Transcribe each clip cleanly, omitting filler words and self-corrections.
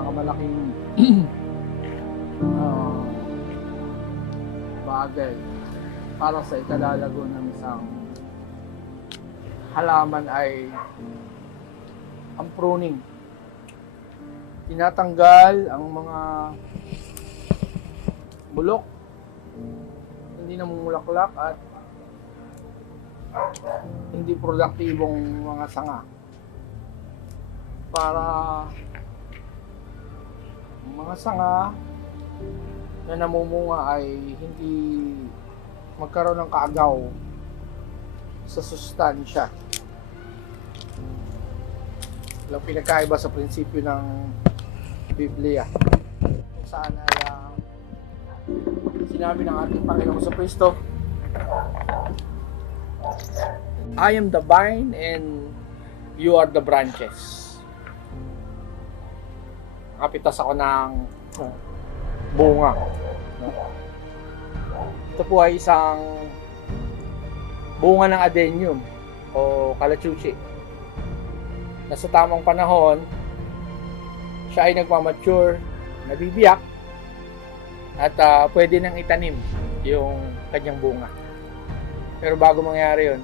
pinakamalaking ah, bagay para sa ikalalago ng isang halaman ay ang pruning. Tinatanggal ang mga bulok, hindi namumulaklak at hindi produktibong mga sanga para mga sanga na namumunga ay hindi magkaroon ng kaagaw sa sustansya. Walang pinagkaiba sa prinsipyo ng Biblia kung saan ay sinabi ng ating Panginoon sa Kristo, I am the vine and you are the branches. Nakapitas ako ng bunga. Ito po ay isang bunga ng adenium o kalachuchi na sa tamang panahon siya ay nagmamature, nabibiyak at pwede nang itanim yung kanyang bunga. Pero bago mangyari yun,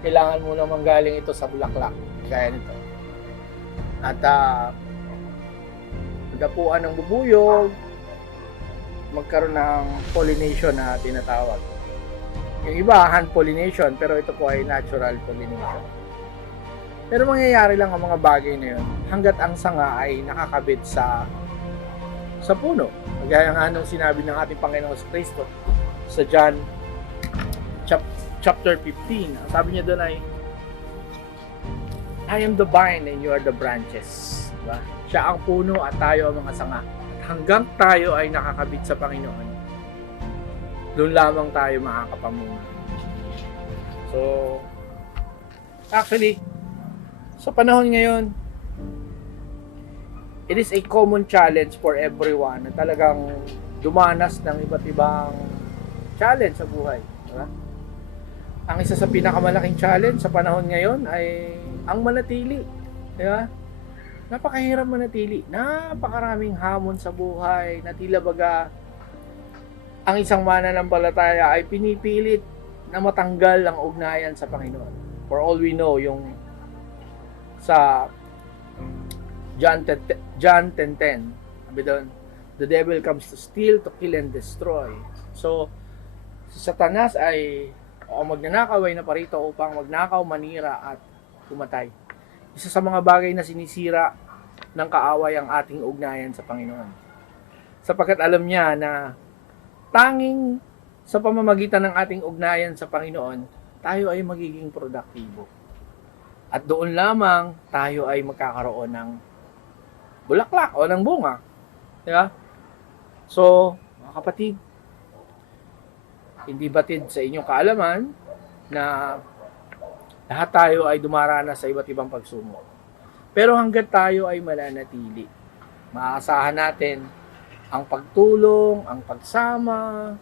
kailangan muna manggaling ito sa bulaklak gaya nito at dapuan ng bubuyog, magkaroon ng pollination na tinatawag. Yung iba hand pollination, pero ito po ay natural pollination. Pero mangyayari lang ang mga bagay na yun hanggat ang sanga ay nakakabit sa puno. Kagaya nga nung sinabi ng ating Panginoon sa Kristo sa John chapter 15. Ang sabi niya doon ay, I am the vine and you are the branches. Diba? Siya ang puno at tayo ang mga sanga. Hanggang tayo ay nakakabit sa Panginoon, doon lamang tayo makakapamunga. So, actually, sa panahon ngayon, it is a common challenge for everyone na talagang dumanas ng iba't ibang challenge sa buhay. Diba? Ang isa sa pinakamalaking challenge sa panahon ngayon ay ang manatili. Diba? Napakahirap manatili. Napakaraming hamon sa buhay na tila baga ang isang mananampalataya ay pinipilit na matanggal ang ugnayan sa Panginoon. For all we know, yung sa John 10:10, sabi doon, the devil comes to steal, to kill, and destroy. So, si Satanas ay magnanakaw ay naparito upang magnakaw, manira at pumatay. Isa sa mga bagay na sinisira ng kaaway ang ating ugnayan sa Panginoon. Sapagkat alam niya na tanging sa pamamagitan ng ating ugnayan sa Panginoon, tayo ay magiging produktibo. At doon lamang tayo ay magkakaroon ng bulaklak o ng bunga. Diba? So, mga kapatid, hindi batid sa inyong kaalaman na lahat tayo ay dumaranas sa iba't ibang pagsubok. Pero hanggat tayo ay mananatili, maaasahan natin ang pagtulong, ang pagsama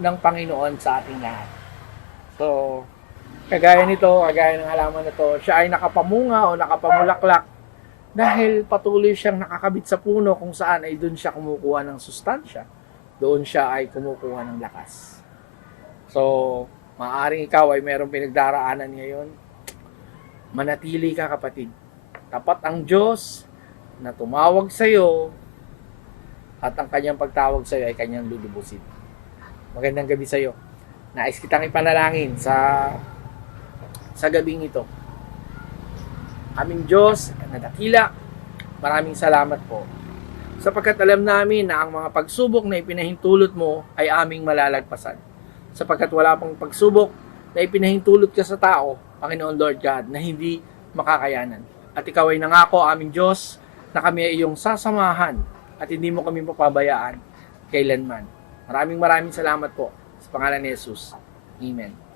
ng Panginoon sa ating lahat. So, kagaya nito, kagaya ng halaman na to, siya ay nakapamunga o nakapamulaklak dahil patuloy siyang nakakabit sa puno kung saan ay doon siya kumukuha ng sustansya. Doon siya ay kumukuha ng lakas. So, maaaring ikaw ay mayroong pinagdaraanan ngayon. Manatili ka, kapatid. Tapat ang Diyos na tumawag sa iyo at ang kanyang pagtawag sa iyo ay kanyang lulubusin. Magandang gabi sa iyo. Nais kitang ipanalangin sa gabing ito. Aming Diyos na dakila, maraming salamat po. Sapagkat alam namin na ang mga pagsubok na ipinahintulot mo ay aming malalagpasan. Sapagkat wala pang pagsubok na ipinahintulot ka sa tao, Panginoon Lord God, na hindi makakayanan. At ikaw ay nangako, aming Diyos, na kami ay iyong sasamahan at hindi mo kami papabayaan kailanman. Maraming salamat po sa pangalan ni Jesus. Amen.